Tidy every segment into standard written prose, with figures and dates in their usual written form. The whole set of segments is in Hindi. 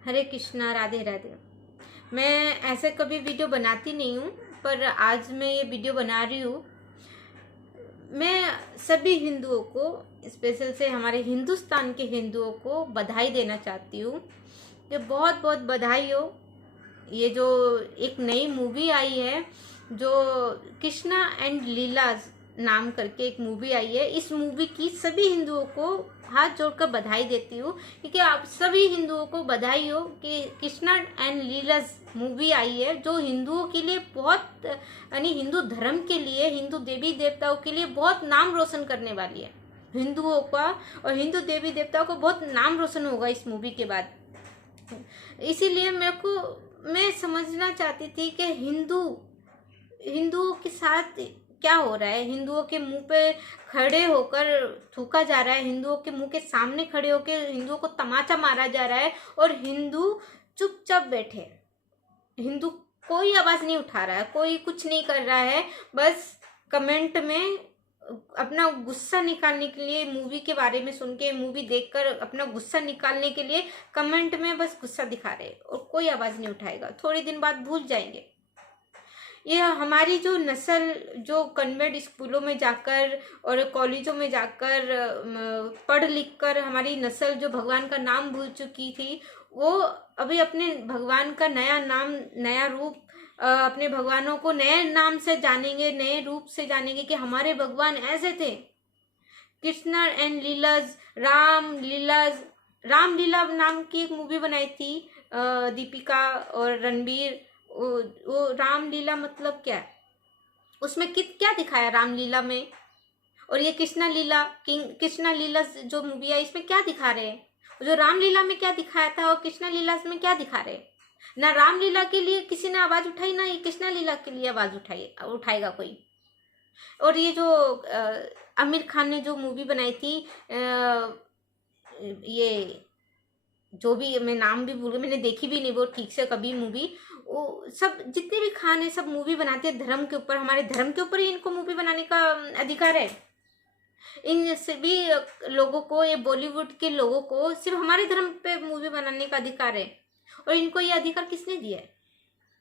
हरे कृष्णा, राधे राधे। मैं ऐसे कभी वीडियो बनाती नहीं हूँ, पर आज मैं ये वीडियो बना रही हूँ। मैं सभी हिंदुओं को, स्पेशल से हमारे हिंदुस्तान के हिंदुओं को बधाई देना चाहती हूँ। ये बहुत बहुत बधाई हो। ये जो एक नई मूवी आई है, जो कृष्णा एंड लीलाज नाम करके एक मूवी आई है, इस मूवी की सभी हिंदुओं को हाथ जोड़कर बधाई देती हूँ, क्योंकि आप सभी हिंदुओं को बधाई हो कि कृष्णा एंड लीलाज मूवी आई है, जो हिंदुओं के लिए बहुत, यानी हिंदू धर्म के लिए, हिंदू देवी देवताओं के लिए बहुत नाम रोशन करने वाली है। हिंदुओं का और हिंदू देवी देवताओं को बहुत नाम रोशन होगा इस मूवी के बाद। इसीलिए मैं समझना चाहती थी कि हिंदुओं के साथ क्या हो रहा है। हिंदुओं के मुंह पे खड़े होकर थूका जा रहा है, हिंदुओं के मुंह के सामने खड़े होकर हिंदुओं को तमाचा मारा जा रहा है, और हिंदू चुपचाप बैठे। हिंदू कोई आवाज नहीं उठा रहा है, कोई कुछ नहीं कर रहा है। बस कमेंट में अपना गुस्सा निकालने के लिए, मूवी के बारे में सुन के, मूवी देखकर अपना गुस्सा निकालने के लिए कमेंट में बस गुस्सा दिखा रहे, और कोई आवाज नहीं उठाएगा। थोड़ी दिन बाद भूल जाएंगे। ये हमारी जो नस्ल, जो कन्वेंट स्कूलों में जाकर और कॉलेजों में जाकर पढ़ लिख कर हमारी नस्ल जो भगवान का नाम भूल चुकी थी, वो अभी अपने भगवान का नया नाम, नया रूप, अपने भगवानों को नए नाम से जानेंगे, नए रूप से जानेंगे कि हमारे भगवान ऐसे थे। कृष्णा एंड लीलाज, रामलीला नाम की एक मूवी बनाई थी दीपिका और रणबीर। वो रामलीला मतलब क्या है, उसमें क्या दिखाया रामलीला में, और ये कृष्णा लीला जो मूवी है, इसमें क्या दिखा रहे हैं। जो रामलीला में क्या दिखाया था और कृष्णा लीला में क्या दिखा रहे हैं। ना रामलीला के लिए किसी ने आवाज उठाई, ना ये कृष्णा लीला के लिए आवाज उठाएगा कोई। और ये जो आमिर खान ने जो मूवी बनाई थी, ये जो भी, मैं नाम भी भूल गई, मैंने देखी भी नहीं वो ठीक से कभी मूवी। वो सब जितने भी खान है, सब मूवी बनाते हैं धर्म के ऊपर, हमारे धर्म के ऊपर ही इनको मूवी बनाने का अधिकार है। इन सभी लोगों को, ये बॉलीवुड के लोगों को सिर्फ हमारे धर्म पे मूवी बनाने का अधिकार है। और इनको ये अधिकार किसने दिया है?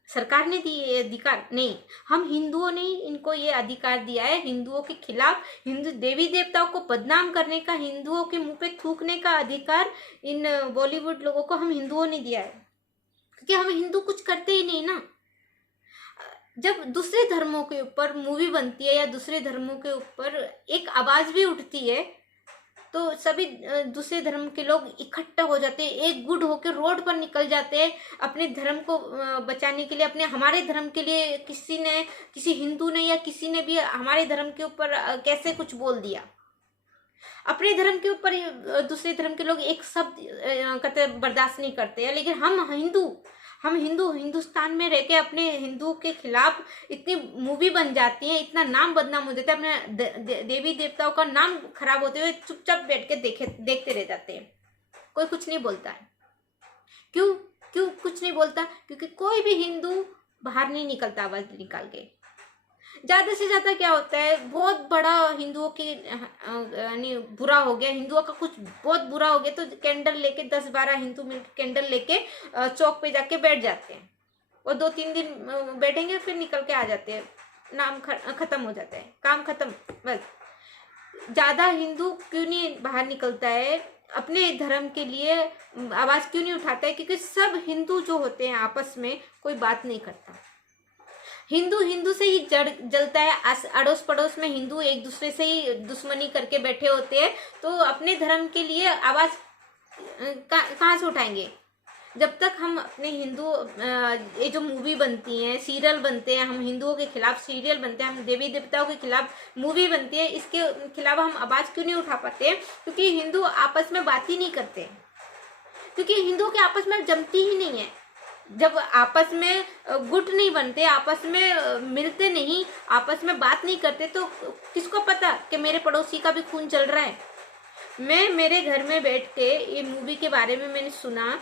सरकार ने दी ये अधिकार? नहीं, हम हिंदुओं ने इनको ये अधिकार दिया है। हिंदुओं के खिलाफ, हिंदू देवी देवताओं को बदनाम करने का, हिंदुओं के मुंह पे थूकने का अधिकार इन बॉलीवुड लोगों को हम हिंदुओं ने दिया है, क्योंकि हम हिंदू कुछ करते ही नहीं ना। जब दूसरे धर्मों के ऊपर मूवी बनती है या दूसरे धर्मों के ऊपर एक आवाज भी उठती है, तो सभी दूसरे धर्म के लोग इकट्ठा हो जाते हैं, एक गुट होकर रोड पर निकल जाते हैं अपने धर्म को बचाने के लिए, अपने हमारे धर्म के लिए। किसी हिंदू ने या किसी ने भी हमारे धर्म के ऊपर कैसे कुछ बोल दिया, अपने धर्म के ऊपर दूसरे धर्म के लोग एक शब्द कहते बर्दाश्त नहीं करते हैं। लेकिन हम हिंदुस्तान में रह के अपने हिंदू के खिलाफ इतनी मूवी बन जाती है, इतना नाम बदनाम हो जाता है, अपने देवी देवताओं का नाम खराब होते हुए चुपचाप बैठ के देखते रह जाते हैं। कोई कुछ नहीं बोलता है। क्यों कुछ नहीं बोलता? क्योंकि कोई भी हिंदू बाहर नहीं निकलता आवाज निकाल के। ज्यादा से ज्यादा क्या होता है, बहुत बड़ा हिंदुओं के यानी बुरा हो गया, हिंदुओं का कुछ बहुत बुरा हो गया, तो कैंडल लेके 10-12 हिंदू मिलकर कैंडल लेके चौक पे जाके बैठ जाते हैं, और 2-3 दिन बैठेंगे, फिर निकल के आ जाते हैं, नाम खत्म हो जाता है, काम खत्म। बस ज्यादा हिंदू क्यों नहीं बाहर निकलता है, अपने धर्म के लिए आवाज क्यों नहीं उठाता है? क्योंकि सब हिंदू जो होते हैं आपस में कोई बात नहीं करता। हिंदू से ही जलता है। अड़ोस पड़ोस में हिंदू एक दूसरे से ही दुश्मनी करके बैठे होते हैं, तो अपने धर्म के लिए आवाज कहाँ से उठाएंगे? जब तक हम अपने ये जो मूवी बनती हैं, सीरियल बनते हैं, हम हिंदुओं के खिलाफ सीरियल बनते हैं, हम देवी देवताओं के खिलाफ मूवी बनती है, इसके खिलाफ हम आवाज क्यों नहीं उठा पाते? क्योंकि हिंदू आपस में बात ही नहीं करते, क्योंकि हिंदुओं के आपस में जमती ही नहीं है। जब आपस में गुट नहीं बनते, आपस में मिलते नहीं, आपस में बात नहीं करते, तो किसको पता कि मेरे पड़ोसी का भी खून चल रहा है। मैं मेरे घर में बैठ के ये मूवी के बारे में मैंने सुना,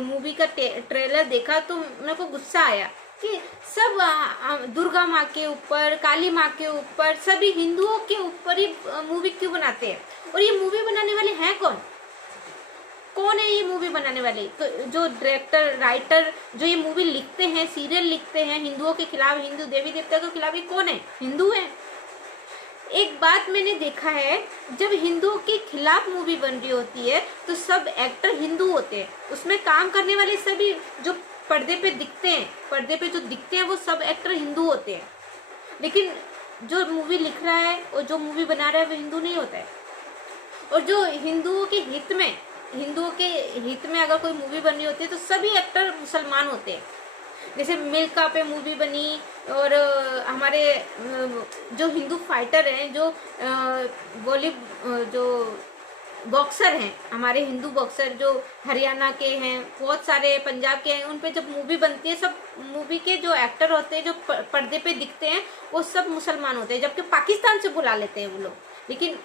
मूवी का ट्रेलर देखा, तो मेरे को गुस्सा आया कि सब दुर्गा माँ के ऊपर, काली माँ के ऊपर, सभी हिंदुओं के ऊपर ही मूवी क्यों बनाते हैं? और ये मूवी बनाने वाले हैं कौन? कौन है ये मूवी बनाने वाले? तो जो डायरेक्टर, राइटर जो ये मूवी लिखते हैं, सीरियल लिखते हैं हिंदुओं के खिलाफ, हिंदू देवी देवता के खिलाफ, ये कौन है? हिंदू है। एक बात मैंने देखा है, जब हिंदुओं के खिलाफ मूवी बन रही होती है तो सब एक्टर हिंदू होते हैं, उसमें काम करने वाले सभी जो पर्दे पे दिखते हैं, पर्दे पे जो दिखते हैं वो सब एक्टर हिंदू होते हैं, लेकिन जो मूवी लिख रहा है और जो मूवी बना रहा है वो हिंदू नहीं होता है। और जो हिंदुओं के हित में अगर कोई मूवी बनी होती है तो सभी एक्टर मुसलमान होते हैं। जैसे मिल्का पे मूवी बनी, और हमारे जो हिंदू फाइटर हैं, जो जो बॉक्सर हैं, हमारे हिंदू बॉक्सर जो हरियाणा के हैं, बहुत सारे पंजाब के हैं, उन पे जब मूवी बनती है, सब मूवी के जो एक्टर होते हैं, जो पर्दे पे दिखते हैं, वो सब मुसलमान होते हैं, जबकि पाकिस्तान से बुला लेते हैं वो लोग। लेकिन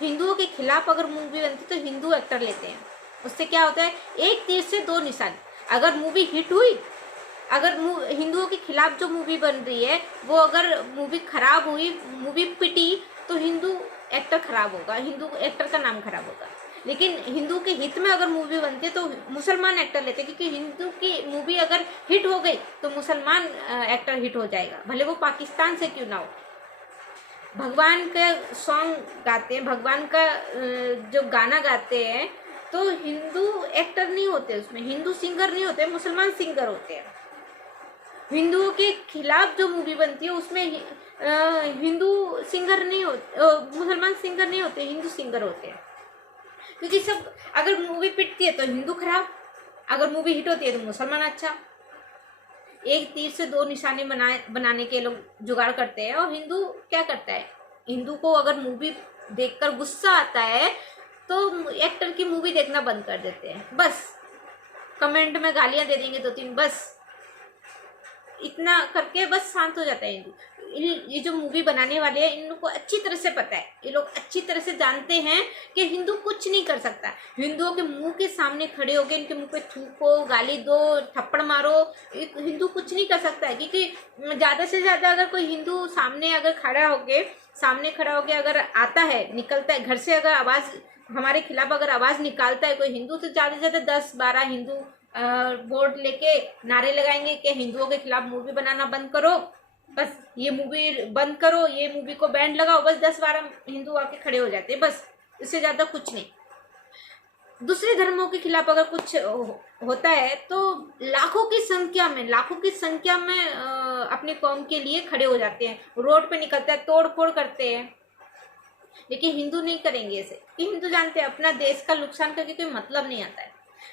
हिंदुओं के खिलाफ अगर मूवी बनती है तो हिंदू एक्टर लेते हैं। उससे क्या होता है, एक तीर से दो निशान। अगर मूवी हिट हुई, अगर हिंदुओं के खिलाफ जो मूवी बन रही है वो अगर मूवी खराब हुई, मूवी पिटी, तो हिंदू एक्टर खराब होगा, हिंदू एक्टर का नाम खराब होगा। लेकिन हिंदू के हित में अगर मूवी बनती है तो मुसलमान एक्टर लेते हैं, क्योंकि हिंदू की मूवी अगर हिट हो गई तो मुसलमान एक्टर हिट हो जाएगा, भले वो पाकिस्तान से क्यों ना हो। भगवान का सॉन्ग गाते हैं, भगवान का जो गाना गाते हैं, तो हिंदू एक्टर नहीं होते उसमें, हिंदू सिंगर नहीं होते, मुसलमान सिंगर होते हैं। हिंदुओं के खिलाफ जो मूवी बनती है उसमें हिंदू सिंगर नहीं होते, मुसलमान सिंगर नहीं होते, हिंदू सिंगर होते हैं। क्योंकि सब, अगर मूवी पिटती है तो हिंदू खराब, अगर मूवी हिट होती है तो मुसलमान अच्छा। एक तीर से दो निशाने बनाने के लोग जुगाड़ करते हैं। और हिंदू क्या करता है, हिंदू को अगर मूवी देखकर गुस्सा आता है तो एक्टर की मूवी देखना बंद कर देते हैं, बस कमेंट में गालियां दे देंगे 2-3, बस इतना करके बस शांत हो जाता है हिंदू। ये जो मूवी बनाने वाले हैं, इन लोग को अच्छी तरह से पता है, ये लोग अच्छी तरह से जानते हैं कि हिंदू कुछ नहीं कर सकता। हिंदुओं के मुंह के सामने खड़े होकर इनके मुंह पे थूको, गाली दो, थप्पड़ मारो, हिंदू कुछ नहीं कर सकता है। क्योंकि ज़्यादा से ज़्यादा अगर कोई हिंदू सामने अगर खड़ा होके अगर आता है, निकलता है घर से, अगर आवाज़ हमारे खिलाफ अगर आवाज़ निकालता है कोई हिंदू, तो ज़्यादा से ज़्यादा 10-12 हिंदू बोर्ड लेके नारे लगाएंगे कि हिंदुओं के खिलाफ मूवी बनाना बंद करो, बस ये मूवी बंद करो, ये मूवी को बैन लगाओ। बस 10-12 हिंदू आके खड़े हो जाते हैं, बस, इससे ज़्यादा कुछ नहीं। दूसरे धर्मों के खिलाफ अगर कुछ होता है तो लाखों की संख्या में अपनी कौम के लिए खड़े हो जाते हैं, रोड पे निकलते हैं, तोड़ फोड़ करते हैं। लेकिन हिंदू नहीं करेंगे ऐसे, कि हिंदू जानते हैं अपना देश का नुकसान करके कोई मतलब नहीं आता है।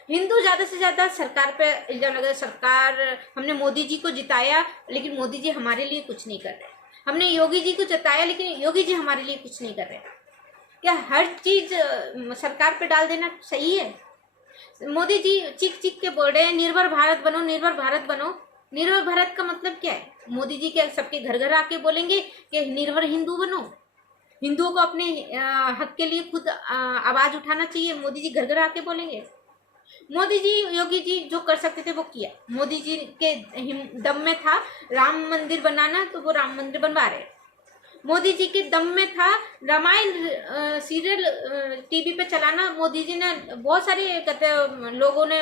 हिंदू ज़्यादा से ज़्यादा सरकार पे इल्जाम लगा, सरकार, हमने मोदी जी को जिताया लेकिन मोदी जी हमारे लिए कुछ नहीं कर रहे, हमने योगी जी को जिताया लेकिन योगी जी हमारे लिए कुछ नहीं कर रहे। क्या हर चीज़ सरकार पे डाल देना सही है? मोदी जी चीख चीख के बोल रहे हैं निर्भर भारत बनो, निर्भर भारत बनो। निर्भर भारत का मतलब क्या है? मोदी जी के सबके घर घर आके बोलेंगे कि निर्भर हिंदू बनो, हिंदुओं को अपने हक के लिए खुद आवाज़ उठाना चाहिए, मोदी जी घर घर आके बोलेंगे। मोदी जी, योगी जी जो कर सकते थे वो किया। मोदी जी के दम में था राम मंदिर बनाना, तो वो राम मंदिर बनवा रहे। मोदी जी के दम में था रामायण सीरियल टीवी पे चलाना, मोदी जी ने बहुत सारे लोगों ने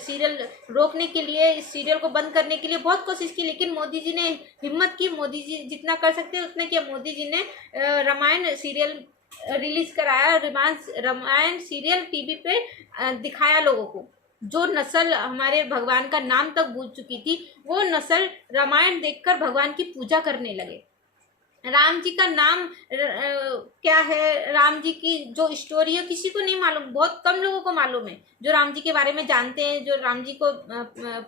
सीरियल रोकने के लिए, इस सीरियल को बंद करने के लिए बहुत कोशिश की, लेकिन मोदी जी ने हिम्मत की, मोदी जी जितना कर सकते हैं उतने किया। मोदी जी ने रामायण सीरियल रिलीज कराया, रामायण सीरियल टीवी पे दिखाया लोगों को। जो नस्ल हमारे भगवान का नाम तक भूल चुकी थी, वो नस्ल रामायण देखकर भगवान की पूजा करने लगे। राम जी का नाम क्या है, राम जी की जो स्टोरी है किसी को नहीं मालूम, बहुत कम लोगों को मालूम है। जो राम जी के बारे में जानते हैं, जो राम जी को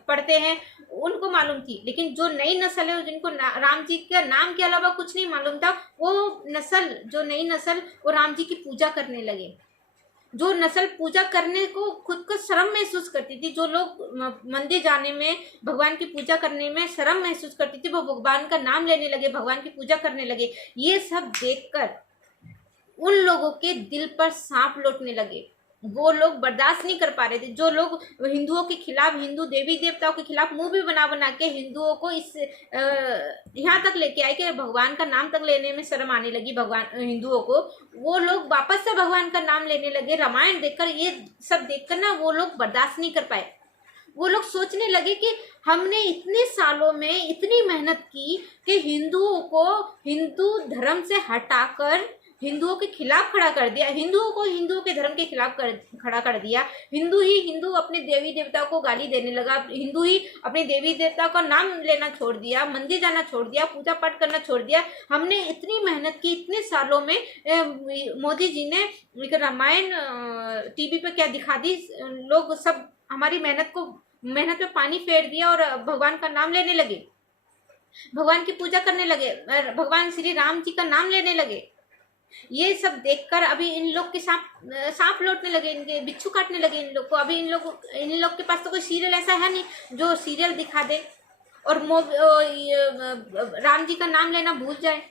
पढ़ते हैं, उनको मालूम थी। लेकिन जो नई नस्ल है, जिनको राम जी का नाम के अलावा कुछ नहीं मालूम था, वो नस्ल, जो नई नस्ल, वो राम जी की पूजा करने लगे। जो नस्ल पूजा करने को खुद को शर्म महसूस करती थी, जो लोग मंदिर जाने में, भगवान की पूजा करने में शर्म महसूस करती थी, वो भगवान का नाम लेने लगे, भगवान की पूजा करने लगे। ये सब देखकर उन लोगों के दिल पर सांप लौटने लगे। वो लोग बर्दाश्त नहीं कर पा रहे थे। जो लोग हिंदुओं के खिलाफ, हिंदू देवी देवताओं के खिलाफ मूवी बना बना के हिंदुओं को इस यहाँ तक लेके आए कि भगवान का नाम तक लेने में शर्म आने लगी भगवान हिंदुओं को, वो लोग वापस से भगवान का नाम लेने लगे। रामायण देखकर, ये सब देखकर ना वो लोग बर्दाश्त नहीं कर पाए। वो लोग सोचने लगे कि हमने इतने सालों में इतनी मेहनत की कि हिंदुओं को हिंदू धर्म से हटाकर हिंदुओं के खिलाफ खड़ा कर दिया, हिंदुओं को हिंदुओं के धर्म के खिलाफ खड़ा कर दिया। हिंदू अपने देवी देवताओं को गाली देने लगा, हिंदू ही अपने देवी देवताओं का नाम लेना छोड़ दिया, मंदिर जाना छोड़ दिया, पूजा पाठ करना छोड़ दिया। हमने इतनी मेहनत की इतने सालों में, मोदी जी ने एक रामायण टीवी पे क्या दिखा दी, लोग सब हमारी मेहनत पे पानी फेर दिया और भगवान का नाम लेने लगे, भगवान की पूजा करने लगे, भगवान श्री राम जी का नाम लेने लगे। ये सब देखकर अभी इन लोग के सांप लौटने लगे, इनके बिच्छू काटने लगे इन लोग को। अभी इन लोग के पास तो कोई सीरियल ऐसा है नहीं जो सीरियल दिखा दे और राम जी का नाम लेना भूल जाए।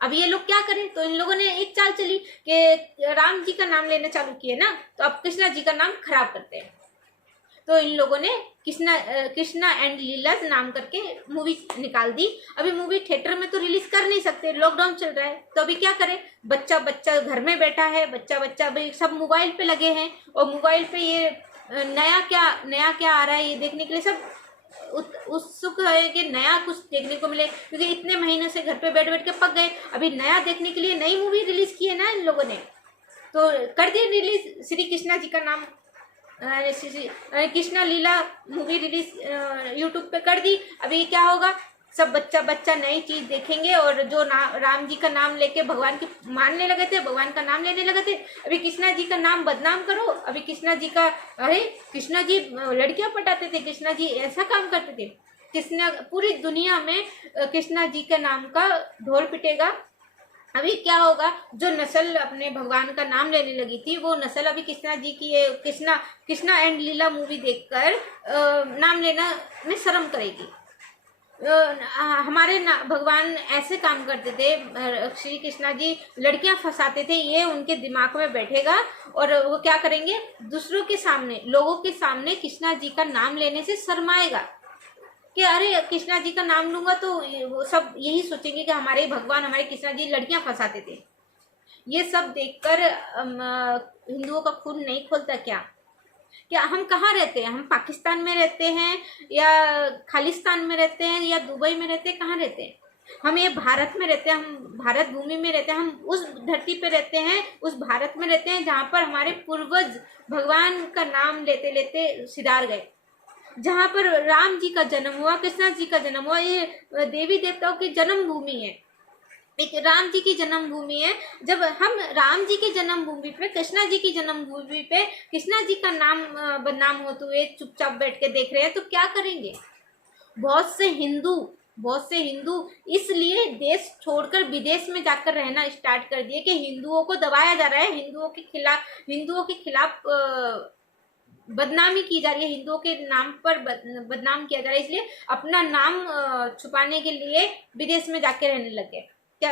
अब ये लोग क्या करें, तो इन लोगों ने एक चाल चली कि राम जी का नाम लेना चालू किए ना, तो अब कृष्णा जी का नाम खराब करते हैं। तो इन लोगों ने कृष्णा एंड लीला नाम करके मूवी निकाल दी। अभी मूवी थिएटर में तो रिलीज कर नहीं सकते, लॉकडाउन चल रहा है, तो अभी क्या करें, बच्चा घर में बैठा है, बच्चा अभी सब मोबाइल पे लगे हैं और मोबाइल पे ये नया क्या आ रहा है ये देखने के लिए सब उत्सुक है कि नया कुछ देखने को मिले, क्योंकि इतने महीने से घर पे बैठ बैठ के पक गए। अभी नया देखने के लिए नई मूवी रिलीज की है ना इन लोगों ने, तो कर दिए रिलीज श्री कृष्णा जी का नाम, कृष्णा लीला मूवी रिलीज यूट्यूब पे कर दी। अभी क्या होगा, सब बच्चा नई चीज देखेंगे और जो राम जी का नाम लेके भगवान की मानने लगे थे, भगवान का नाम लेने लगे थे, अभी कृष्णा जी का नाम बदनाम करो। अभी कृष्णा जी का, अरे कृष्णा जी लड़कियां पटाते थे, कृष्णा जी ऐसा काम करते थे। कृष्णा पूरी दुनिया में कृष्णा जी के नाम का ढोल पिटेगा। अभी क्या होगा, जो नस्ल अपने भगवान का नाम लेने लगी थी वो नस्ल अभी कृष्णा जी की कृष्णा एंड लीला मूवी देखकर नाम लेना में शर्म करेगी। हमारे भगवान ऐसे काम करते थे, श्री कृष्णा जी लड़कियां फंसाते थे, ये उनके दिमाग में बैठेगा और वो क्या करेंगे, दूसरों के सामने, लोगों के सामने कृष्णा जी का नाम लेने से शर्माएगा कि अरे कृष्णा जी का नाम लूंगा तो वो सब यही सोचेंगे कि हमारे भगवान, हमारे कृष्णा जी लड़कियां फंसाते थे। ये सब देखकर हिंदुओं का खून नहीं खोलता क्या हम कहाँ रहते हैं, हम पाकिस्तान में रहते हैं या खालिस्तान में रहते हैं या दुबई में रहते हैं, कहाँ रहते हैं? हम ये भारत में रहते हैं, हम भारत भूमि में रहते हैं, हम उस धरती पे रहते हैं, उस भारत में रहते हैं जहाँ पर हमारे पूर्वज भगवान का नाम लेते लेते सिधार गए, जहाँ पर राम जी का जन्म हुआ, कृष्णा जी का जन्म हुआ। ये देवी देवताओं की जन्म भूमि है, एक राम जी की जन्म भूमि है। जब हम राम जी की जन्म भूमि पे, कृष्णा जी की जन्म भूमि पे कृष्णा जी का नाम बदनाम होते हुए चुपचाप बैठ के देख रहे हैं, तो क्या करेंगे? बहुत से हिंदू इसलिए देश छोड़कर विदेश में जाकर रहना स्टार्ट कर दिए कि हिंदुओं को दबाया जा रहा है, हिंदुओं के खिलाफ बदनामी की जा रही है, हिंदुओं के नाम पर बदनाम किया जा रहा है, इसलिए अपना नाम छुपाने के लिए विदेश में जाके रहने लगे। क्या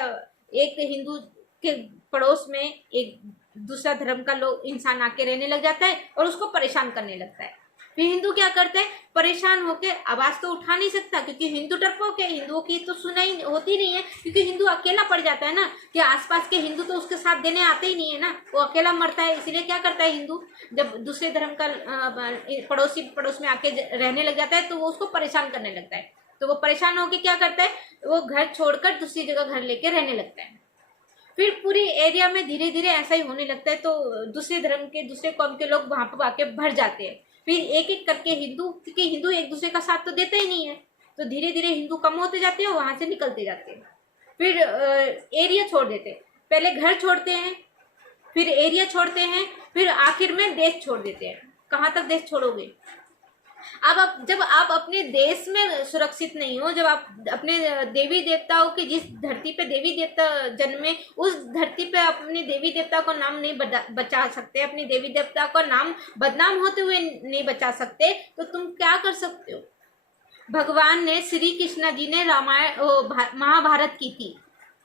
एक हिंदू के पड़ोस में एक दूसरा धर्म का लोग इंसान आके रहने लग जाता है और उसको परेशान करने लगता है, फिर हिंदू क्या करते हैं, परेशान होके आवाज तो उठा नहीं सकता क्योंकि हिंदू डरपोक है, हिंदुओं की तो सुनाई होती नहीं है, क्योंकि हिंदू अकेला पड़ जाता है ना, कि आसपास के हिंदू तो उसके साथ देने आते ही नहीं है ना, वो अकेला मरता है। इसीलिए क्या करता है हिंदू, जब दूसरे धर्म का पड़ोस में आके रहने लग जाता है तो वो उसको परेशान करने लगता है, तो वो परेशान होके क्या करता है, वो घर छोड़कर दूसरी जगह घर लेके रहने लगता है। फिर पूरी एरिया में धीरे धीरे ऐसा ही होने लगता है, तो दूसरे धर्म के, दूसरे कौम के लोग वहां पर आके भर जाते हैं। फिर एक एक करके हिंदू, क्योंकि हिंदू एक दूसरे का साथ तो देते ही नहीं है, तो धीरे धीरे हिंदू कम होते जाते हैं, वहां से निकलते जाते हैं। फिर एरिया छोड़ देते हैं, पहले घर छोड़ते हैं, फिर एरिया छोड़ते हैं, फिर आखिर में देश छोड़ देते हैं। कहाँ तक देश छोड़ोगे? अब जब आप अपने देश में सुरक्षित नहीं हो, जब आप अपने देवी देवताओं की, जिस धरती पे देवी देवता जन्मे, उस धरती पे अपने देवी देवता का नाम नहीं बचा सकते, अपने देवी देवता का नाम बदनाम होते हुए नहीं बचा सकते, तो तुम क्या कर सकते हो? भगवान ने, श्री कृष्ण जी ने महाभारत की थी।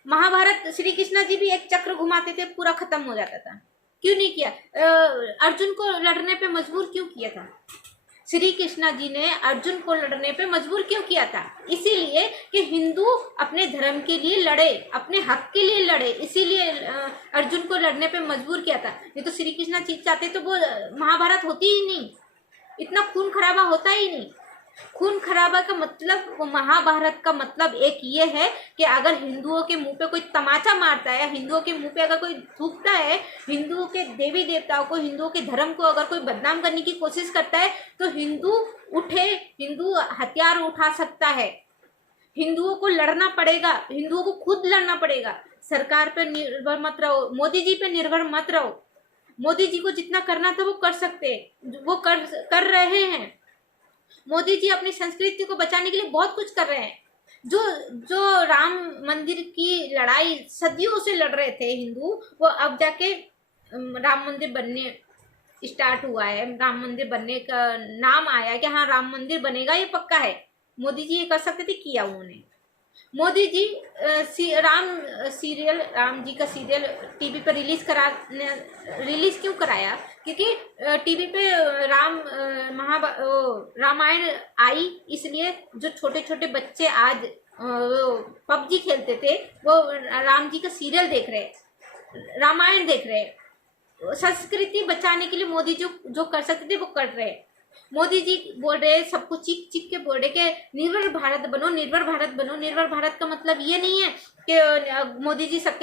महाभारत श्री कृष्ण जी भी एक चक्र घुमाते थे, पूरा खत्म हो जाता था। क्यों नहीं किया? अर्जुन को लड़ने पे मजबूर क्यों किया था? श्री कृष्णा जी ने अर्जुन को लड़ने पे मजबूर क्यों किया था? इसीलिए कि हिंदू अपने धर्म के लिए लड़े, अपने हक के लिए लड़े, इसीलिए अर्जुन को लड़ने पे मजबूर किया था। नहीं तो श्री कृष्णा जी चाहते तो वो महाभारत होती ही नहीं, इतना खून खराबा होता ही नहीं। खून खराबा का मतलब, वो महाभारत का मतलब एक ये है कि अगर हिंदुओं के मुंह पे कोई तमाचा मारता है, हिंदुओं के मुंह पे अगर कोई थूकता है, हिंदुओं के देवी देवताओं को, हिंदुओं के धर्म को अगर कोई बदनाम करने की कोशिश करता है, तो हिंदू उठे, हिंदू हथियार उठा सकता है। हिंदुओं को लड़ना पड़ेगा, हिंदुओं को खुद लड़ना पड़ेगा। सरकार पर निर्भर मत रहो, मोदी जी पे निर्भर मत रहो। मोदी जी को जितना करना था वो कर सकते, वो कर रहे हैं। मोदी जी अपनी संस्कृति को बचाने के लिए बहुत कुछ कर रहे हैं। जो जो राम मंदिर की लड़ाई सदियों से लड़ रहे थे हिंदू, वो अब जाके राम मंदिर बनने स्टार्ट हुआ है, राम मंदिर बनने का नाम आया कि हाँ राम मंदिर बनेगा, ये पक्का है। मोदी जी ये कर सकते थे, किया उन्होंने। मोदी जी राम जी का सीरियल टीवी पर रिलीज क्यों कराया? क्योंकि टीवी पे रामायण आई, इसलिए जो छोटे छोटे बच्चे आज पबजी खेलते थे वो राम जी का सीरियल देख रहे, रामायण देख रहे। संस्कृति बचाने के लिए मोदी जो कर सकते थे वो कर रहे। मोदी जी बोल रहे, सबको चीख चीख के बोल रहे कि निर्भर भारत बनो, निर्भर भारत बनो। निर्भर भारत का मतलब ये नहीं है कि मोदी जी सब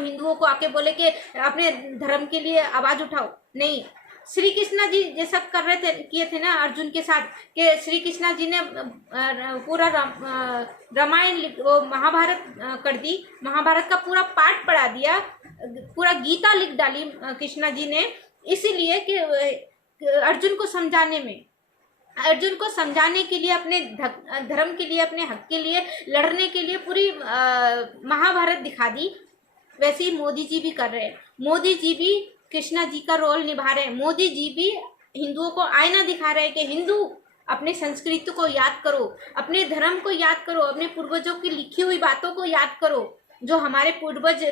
हिंदुओं को आके बोले कि अपने धर्म के लिए आवाज उठाओ। नहीं, श्री कृष्णा जी ये सब कर रहे थे, किए थे ना अर्जुन के साथ, कि श्री कृष्णा जी ने पूरा रामायण वो महाभारत कर दी, महाभारत का पूरा पाठ पढ़ा दिया, पूरा गीता लिख डाली कृष्णा जी ने, इसीलिए कि अर्जुन को समझाने में, अर्जुन को समझाने के लिए, अपने धर्म के लिए, अपने हक के लिए लड़ने के लिए पूरी महाभारत दिखा दी। वैसे ही मोदी जी भी कर रहे हैं। मोदी जी भी कृष्णा जी का रोल निभा रहे हैं। मोदी जी भी हिंदुओं को आईना दिखा रहे हैं कि हिंदू अपने संस्कृति को याद करो, अपने धर्म को याद करो, अपने पूर्वजों की लिखी हुई बातों को याद करो। जो हमारे पूर्वज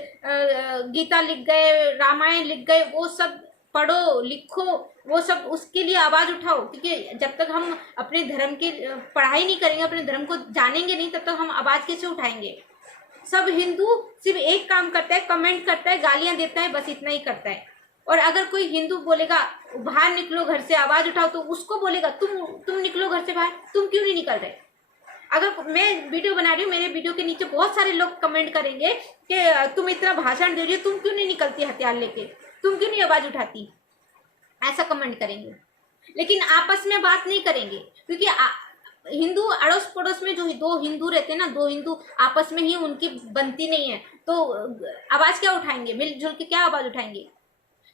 गीता लिख गए, रामायण लिख गए, वो सब पढ़ो, लिखो, वो सब उसके लिए आवाज उठाओ। क्योंकि जब तक हम अपने धर्म की पढ़ाई नहीं करेंगे, अपने धर्म को जानेंगे नहीं, तब तक हम आवाज कैसे उठाएंगे? सब हिंदू सिर्फ एक काम करता है, कमेंट करता है, गालियां देता है, बस इतना ही करता है। और अगर कोई हिंदू बोलेगा बाहर निकलो घर से, आवाज उठाओ, तो उसको बोलेगा तुम निकलो घर से बाहर, तुम क्यों नहीं निकल रहे? अगर मैं वीडियो बना रही हूँ, मेरे वीडियो के नीचे बहुत सारे लोग कमेंट करेंगे कि तुम इतना भाषण दे रही हो, तुम क्यों नहीं निकलती हथियार लेके, तुम क्यों नहीं आवाज उठाती, ऐसा कमेंट करेंगे। लेकिन आपस में बात नहीं करेंगे, क्योंकि हिंदू अड़ोस पड़ोस में जो दो हिंदू रहते हैं ना, दो हिंदू आपस में ही उनकी बनती नहीं है, तो आवाज क्या उठाएंगे? मिलजुल के क्या आवाज उठाएंगे?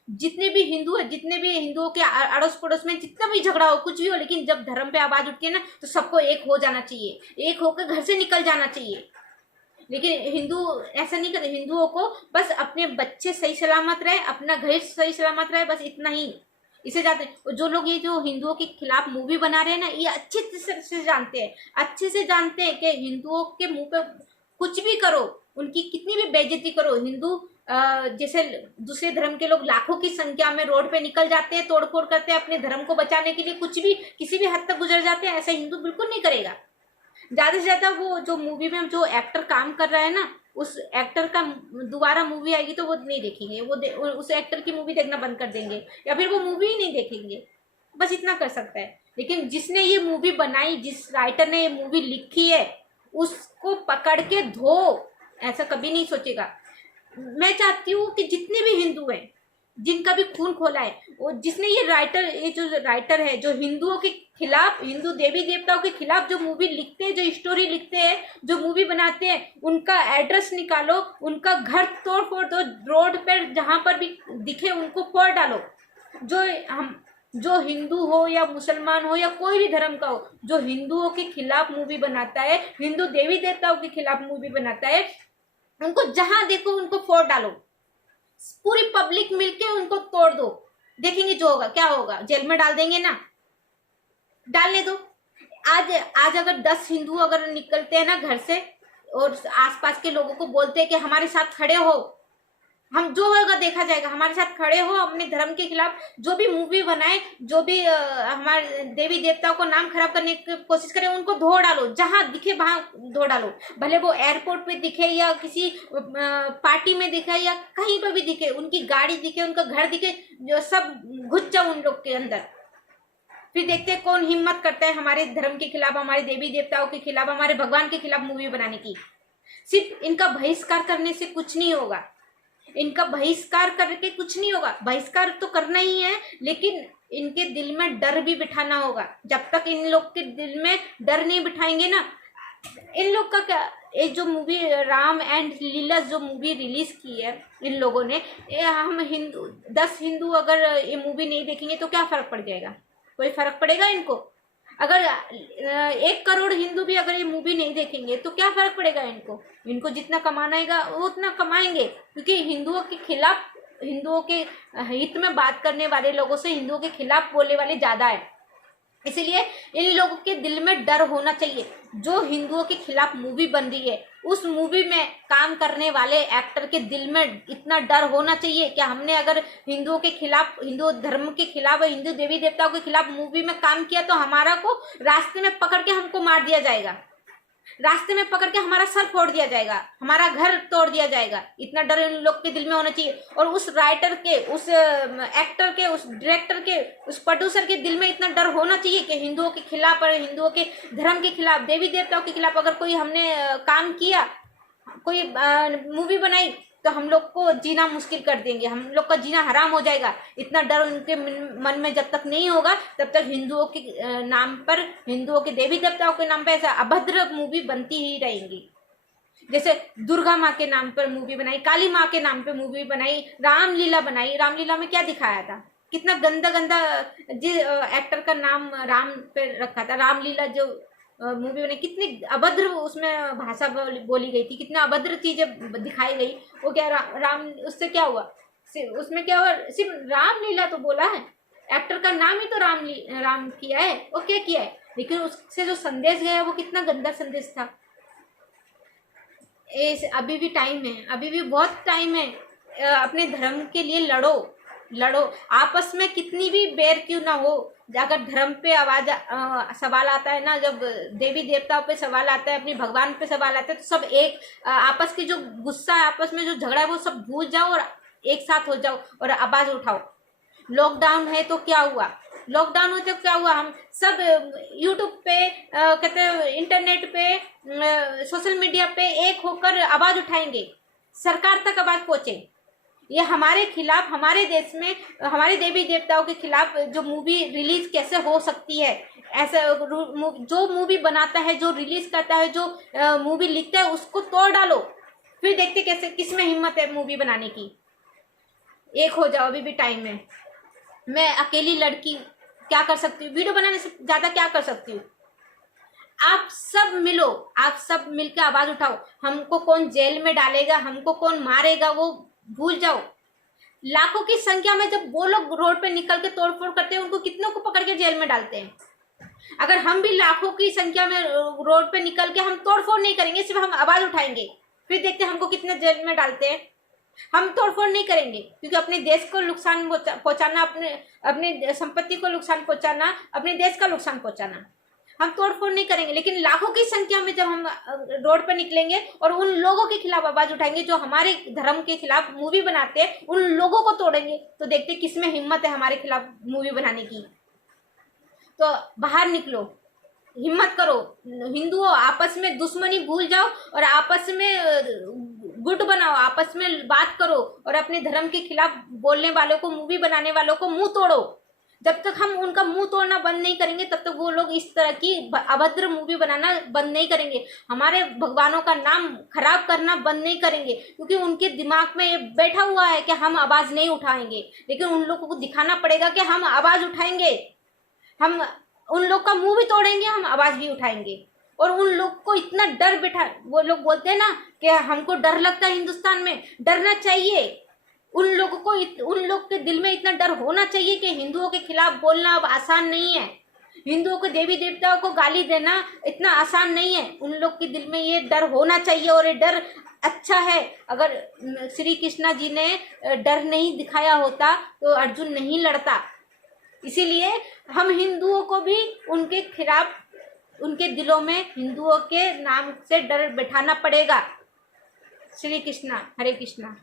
जितने भी हिंदू है, जितने भी हिंदुओं के अड़ोस पड़ोस में जितना भी झगड़ा हो, कुछ भी हो, लेकिन जब धर्म पे आवाज उठती है ना, तो सबको एक हो जाना चाहिए, एक होकर घर से निकल जाना चाहिए। लेकिन हिंदू ऐसा नहीं करते। हिंदुओं को बस अपने बच्चे सही सलामत रहे, अपना घर सही सलामत रहे, बस इतना ही, इसे जानते हैं। जो लोग ये जो हिंदुओं के खिलाफ मूवी बना रहे हैं ना, ये अच्छे से जानते हैं, अच्छे से जानते हैं कि हिंदुओं के मुंह पे कुछ भी करो, उनकी कितनी भी बेइज्जती करो, हिंदू जैसे दूसरे धर्म के लोग लाखों की संख्या में रोड पे निकल जाते हैं, तोड़फोड़ करते हैं, अपने धर्म को बचाने के लिए कुछ भी किसी भी हद तक गुजर जाते हैं, ऐसा हिंदू बिल्कुल नहीं करेगा। ज्यादा से ज्यादा वो जो मूवी में जो एक्टर काम कर रहा है ना, उस एक्टर का दोबारा मूवी आएगी तो वो नहीं देखेंगे, वो उस एक्टर की मूवी देखना बंद कर देंगे, या फिर वो मूवी ही नहीं देखेंगे। बस इतना कर सकता है। लेकिन जिसने ये मूवी बनाई, जिस राइटर ने ये मूवी लिखी है, उसको पकड़ के धो, ऐसा कभी नहीं सोचेगा। मैं चाहती हूँ कि जितने भी हिंदू हैं, जिनका भी खून खोला है, वो जिसने ये जो राइटर है, जो हिंदुओं के खिलाफ, हिंदू देवी देवताओं के खिलाफ जो मूवी लिखते हैं, जो स्टोरी लिखते हैं, जो मूवी बनाते हैं, उनका एड्रेस निकालो, उनका घर तोड़ फोड़ दो, रोड पर जहाँ पर भी दिखे उनको फोड़ डालो। जो हिंदू हो या मुसलमान हो या कोई भी धर्म का हो, जो हिंदुओं के खिलाफ मूवी बनाता है, हिंदू देवी देवताओं के खिलाफ मूवी बनाता है, उनको जहां देखो उनको फोड़ डालो, पूरी पब्लिक मिलके उनको तोड़ दो। देखेंगे जो होगा, क्या होगा, जेल में डाल देंगे ना, डालने दो। आज अगर 10 हिंदू अगर निकलते हैं ना घर से और आसपास के लोगों को बोलते हैं कि हमारे साथ खड़े हो, हम जो होगा देखा जाएगा, हमारे साथ खड़े हो, अपने धर्म के खिलाफ जो भी मूवी बनाए, जो भी हमारे देवी देवताओं को नाम खराब करने की कोशिश करे, उनको धो डालो, जहां दिखे वहां धो डालो, भले वो एयरपोर्ट पे दिखे या किसी पार्टी में दिखे या कहीं पर भी दिखे, उनकी गाड़ी दिखे, उनका घर दिखे, जो सब घुस जाओ उन लोग के अंदर। फिर देखते हैं कौन हिम्मत करता है हमारे धर्म के खिलाफ, हमारे देवी देवताओं के खिलाफ, हमारे भगवान के खिलाफ मूवी बनाने की। सिर्फ इनका बहिष्कार करने से कुछ नहीं होगा, इनका बहिष्कार करके कुछ नहीं होगा, बहिष्कार तो करना ही है, लेकिन इनके दिल में डर भी बिठाना होगा। जब तक इन लोग के दिल में डर नहीं बिठाएंगे ना, इन लोग का क्या, एक जो मूवी राम एंड लीला जो मूवी रिलीज की है इन लोगों ने, हम हिंदू 10 हिंदू अगर ये मूवी नहीं देखेंगे तो क्या फर्क पड़ जाएगा? कोई फर्क पड़ेगा इनको? अगर 1 करोड़ हिंदू भी अगर ये मूवी नहीं देखेंगे तो क्या फर्क पड़ेगा इनको? इनको जितना कमाना है वो उतना कमाएंगे, क्योंकि हिंदुओं के खिलाफ, हिंदुओं के हित में बात करने वाले लोगों से हिंदुओं के खिलाफ बोलने वाले ज्यादा है। इसीलिए इन लोगों के दिल में डर होना चाहिए। जो हिंदुओं के खिलाफ मूवी बन रही है, उस मूवी में काम करने वाले एक्टर के दिल में इतना डर होना चाहिए कि हमने अगर हिंदुओं के खिलाफ, हिंदू धर्म के खिलाफ, हिंदू देवी देवताओं के खिलाफ मूवी में काम किया तो हमारा को रास्ते में पकड़ के हमको मार दिया जाएगा, रास्ते में पकड़ के हमारा सर फोड़ दिया जाएगा, हमारा घर तोड़ दिया जाएगा। इतना डर इन लोग के दिल में होना चाहिए। और उस राइटर के, उस एक्टर के, उस डायरेक्टर के, उस प्रोड्यूसर के दिल में इतना डर होना चाहिए कि हिंदुओं के खिलाफ और हिंदुओं के धर्म के खिलाफ, देवी देवताओं के खिलाफ अगर कोई हमने काम किया, कोई मूवी बनाई, तो हम लोग को जीना मुश्किल कर देंगे, हम लोग का जीना हराम हो जाएगा। इतना डर उनके मन में जब तक नहीं होगा, तब तक हिंदुओं के नाम पर, हिंदुओं के देवी देवताओं के नाम पर ऐसा अभद्र मूवी बनती ही रहेंगी। जैसे दुर्गा माँ के नाम पर मूवी बनाई, काली माँ के नाम पे मूवी बनाई, रामलीला बनाई। रामलीला में क्या दिखाया था? कितना गंदा गंदा जिस एक्टर का नाम राम पे रखा था, रामलीला जो मूवी में कितनी अभद्र उसमें भाषा बोली गई थी, कितना अभद्र चीजें दिखाई गई। वो क्या राम, उससे क्या हुआ? उसमें क्या हुआ? सिर्फ रामलीला तो बोला है, एक्टर का नाम ही तो राम किया है, वो क्या किया है, लेकिन उससे जो संदेश गया वो कितना गंदा संदेश था। अभी भी टाइम है, अभी भी बहुत टाइम है। अपने धर्म के लिए लड़ो, आपस में कितनी भी बैर क्यों ना हो, अगर धर्म पे सवाल आता है ना, जब देवी देवताओं पे सवाल आता है, अपने भगवान पे सवाल आता है, तो सब एक आपस की जो गुस्सा है, आपस में जो झगड़ा है, वो सब भूल जाओ और एक साथ हो जाओ और आवाज उठाओ। लॉकडाउन है तो क्या हुआ? लॉकडाउन हो तो क्या हुआ? हम सब यूट्यूब पे, कहते हैं इंटरनेट पे, सोशल मीडिया पे एक होकर आवाज उठाएंगे, सरकार तक आवाज पहुंचे। ये हमारे खिलाफ, हमारे देश में हमारे देवी देवताओं के खिलाफ जो मूवी रिलीज कैसे हो सकती है? ऐसा जो मूवी बनाता है, जो रिलीज करता है, जो मूवी लिखता है, उसको तोड़ डालो, फिर देखते कैसे, किसमें हिम्मत है मूवी बनाने की। एक हो जाओ, अभी भी टाइम है। मैं अकेली लड़की क्या कर सकती हूँ? वीडियो बनाने से ज्यादा क्या कर सकती हूँ? आप सब मिलो, आप सब मिलकर आवाज उठाओ। हमको कौन जेल में डालेगा, हमको कौन मारेगा, वो भूल जाओ। लाखों की संख्या में जब वो लोग रोड पे निकल के तोड़फोड़ करते हैं, उनको कितनों को पकड़ के जेल में डालते हैं। अगर हम भी लाखों की संख्या में रोड पे निकल के हम तोड़फोड़ नहीं करेंगे, सिर्फ हम आवाज उठाएंगे, फिर देखते हैं हमको कितने जेल में डालते हैं। हम तोड़फोड़ नहीं करेंगे, क्योंकि अपने देश को नुकसान पहुंचाना, अपने संपत्ति को नुकसान पहुंचाना, अपने देश का नुकसान पहुंचाना, हम तोड़फोड़ नहीं करेंगे। लेकिन लाखों की संख्या में जब हम रोड पर निकलेंगे और उन लोगों के खिलाफ आवाज उठाएंगे जो हमारे धर्म के खिलाफ मूवी बनाते हैं, उन लोगों को तोड़ेंगे, तो देखते किसमें हिम्मत है हमारे खिलाफ मूवी बनाने की। तो बाहर निकलो, हिम्मत करो। हिंदुओं, आपस में दुश्मनी भूल जाओ और आपस में गुट बनाओ, आपस में बात करो और अपने धर्म के खिलाफ बोलने वालों को, मूवी बनाने वालों को मुंह तोड़ो। जब तक हम उनका मुंह तोड़ना बंद नहीं करेंगे, तब तक वो लोग इस तरह की अभद्र मूवी बनाना बंद नहीं करेंगे, हमारे भगवानों का नाम खराब करना बंद नहीं करेंगे, क्योंकि उनके दिमाग में ये बैठा हुआ है कि हम आवाज नहीं उठाएंगे। लेकिन उन लोगों को दिखाना पड़ेगा कि हम आवाज उठाएंगे, हम उन लोग का मुंह भी तोड़ेंगे, हम आवाज भी उठाएंगे। और उन लोग को इतना डर बैठा, वो लोग बोलते हैं ना कि हमको डर लगता है हिंदुस्तान में, डरना चाहिए। उन लोगों को, उन लोग के दिल में इतना डर होना चाहिए कि हिंदुओं के खिलाफ बोलना अब आसान नहीं है, हिंदुओं को, देवी देवताओं को गाली देना इतना आसान नहीं है। उन लोग के दिल में ये डर होना चाहिए और ये डर अच्छा है। अगर श्री कृष्णा जी ने डर नहीं दिखाया होता तो अर्जुन नहीं लड़ता। इसीलिए हम हिंदुओं को भी उनके खिलाफ, उनके दिलों में हिंदुओं के नाम से डर बैठाना पड़ेगा। श्री कृष्णा, हरे कृष्णा।